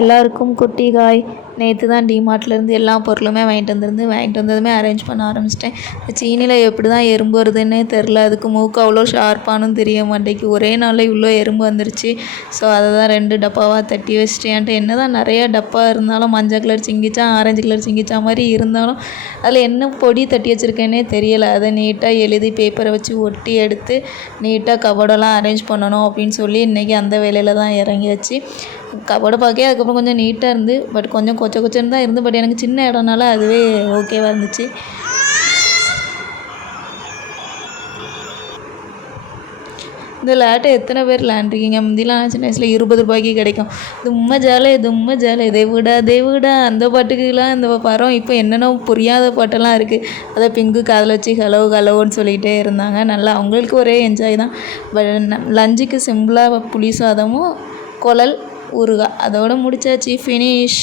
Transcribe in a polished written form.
எல்லாருக்கும் குட்டி காய். நேற்று தான் டிமார்ட்லேருந்து எல்லா பொருளுமே வாங்கிட்டு வந்ததுமே அரேஞ்ச் பண்ண ஆரம்பிச்சிட்டேன். சீனியில் எப்படி தான் எறும்பு வருதுன்னே தெரில. அதுக்கு மூக்கு அவ்வளோ ஷார்ப்பானும் தெரிய மாட்டேங்கு. ஒரே நாளில் இவ்வளோ எறும்பு வந்துருச்சு. ஸோ அதை தான் 2 டப்பாவாக தட்டி வச்சிட்டேன். என்கிட்ட என்ன தான் நிறையா டப்பா இருந்தாலும் மஞ்சள் கலர் சிங்கிச்சா ஆரஞ்சு கலர் சிங்கிச்சா மாதிரி இருந்தாலும் அதில் என்ன பொடி தட்டி வச்சுருக்கேன்னே தெரியலை. அதை நீட்டாக எழுதி பேப்பரை வச்சு ஒட்டி எடுத்து நீட்டாக கபோர்டெல்லாம் அரேஞ்ச் பண்ணணும் அப்படின்னு சொல்லி இன்றைக்கி அந்த வேலையில் தான் இறங்கியாச்சு. கபோர்டை பார்க்க அதுக்கப்புறம் கொஞ்சம் நீட்டாக இருந்து, பட் கொஞ்சம் கொச்சன்னு தான் இருந்து. பட் எனக்கு சின்ன இடம்னால அதுவே ஓகேவாக இருந்துச்சு. இந்த லேட்டை எத்தனை பேர் விளாண்டுருக்கீங்க? முந்திலாம் சின்ன வயசில் 20 ரூபாய்க்கு கிடைக்கும். தும்ம ஜாலை தேவிடா அந்த பாட்டுக்கெலாம் இந்த படம் இப்போ என்னென்ன புரியாத பாட்டெல்லாம் இருக்குது. அதை பிங்கு காதில் வச்சு ஹலோன்னு சொல்லிகிட்டே இருந்தாங்க. நல்லா அவங்களுக்கு ஒரே என்ஜாய் தான். பட் லஞ்சுக்கு சிம்பிளாக புளி சாதமும் குழல் ஊறுகாய் அதோடு முடிச்சாச்சு. ஃபினிஷ்.